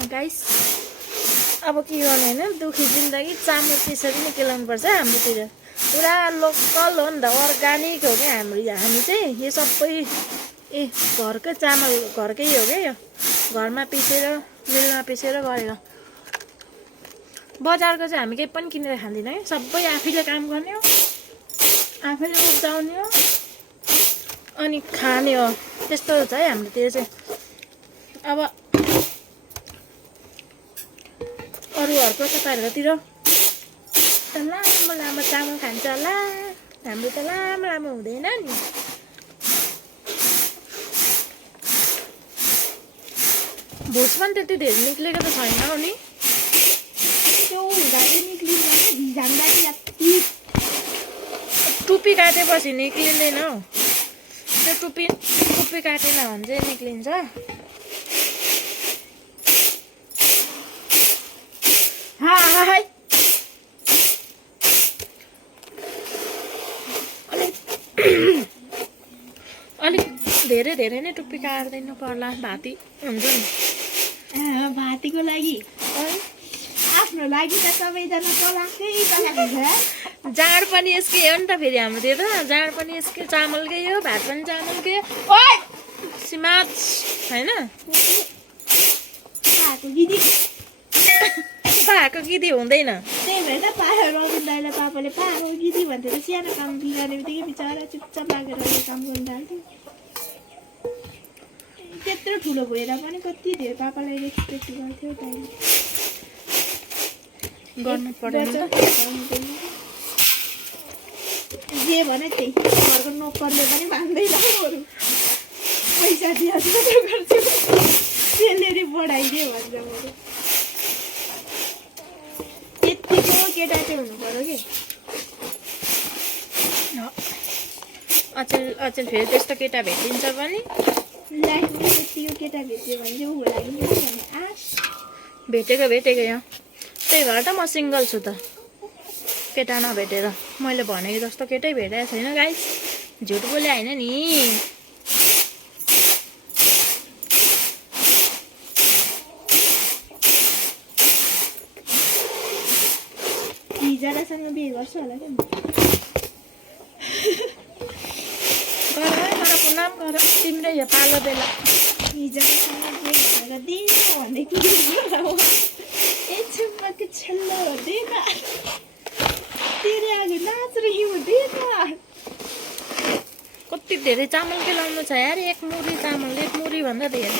guys अब के गर्ने हैन दुखी जिन्दगी चामल त्यसरी नै केलाउनुपर्छ हाम्रोतिर पुरा लोकल हो नि त अर्गानिक हो क्या हामी चाहिँ यो सबै घरकै चामल घरकै हो क्या यो घरमा पिसेर मिलमा पिसेर गरेर बजारको चाहिँ हामी केही पनि किनेर खाँदैनौँ है सबै आफैले काम गर्ने हो आफैले उब्जाउने हो अनि खाने हो त्यस्तो छ है हाम्रोतिर चाहिँ अब अरूहरूको तपाईँहरूकोतिर लामो लामो चामल खान्छ होला हाम्रो त लामो लामो हुँदैन नि भुस पनि त्यति धेरै निक्लेको त छैन हो नि त्यो हुँदाखेरि निक्लिन्छ भिजाउँदाखेरि यति टुप्पी काटेपछि निक्लिँदैन हौ त्यो टुप्पी काटेन भने चाहिँ निक्लिन्छ हाय अलिक धेरै धेरै नै टुप्पी काट्दैन पर्ला भाती हुन्छ नि भातीको लागि आफ्नो लागि त सबैजना चलाकै हुन्छ जाँड पनि यसकै हो नि त फेरि हाम्रोतिर त जाँड पनि यसकै चामलकै हो भात पनि चामलकै ओइ सिमाच होइन पाएको गिदी हुँदैन त्यही भएर त पारो रबिन दाइलाई पापाले पारो गिदी भन्थ्यो त सानो काम बिगार्ने बित्तिकै बिचरा चुपचाप लागेर काम गर्नु थाल्थ्यो त्यत्रो ठुलो भएर पनि कति धेरै पापालाई रेस्पेक्ट गर्थ्यो दाइले गर्नु पर्दैन जे भने त्यही घरको नोकरले पनि मान्दैन अरू पैसा दिएर गर्छु सेलेरी बढाइदियो भन्छ मेरो यतिको केटा चाहिँ हुनु पर्यो कि अचेल फेरि त्यस्तो केटा भेटिन्छ पनि लाइफमा यतिको केटा भेट्यो भने चाहिँ ऊ लागि भने आश भेटेको यहाँ त्यही भएर त म सिङ्गल छु त केटा नभेटेर मैले भनेको जस्तो केटै भेटेको छैन गाइस झुट बोले होइन नि हिजोसँग बिहे गर्छु होला क्या नाम गर तिम्रै यो पालो बेला हिजोसँग बिहे गरेर दिनु भनेको छुम्माको छल्लो हुँदैन तेरे आगे नाच रही हुँदैन कति धेरै चामल के लाउनु छ यार एक मुरी चामल एक मुरी भन्दा धेरै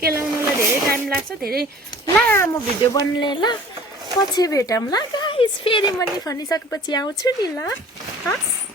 के लाउनुलाई धेरै टाइम लाग्छ धेरै लामो भिडियो बन्ने ल पछि भेटौँ ल गाइस फेरि मैले भनिसकेपछि आउँछु नि ल हस्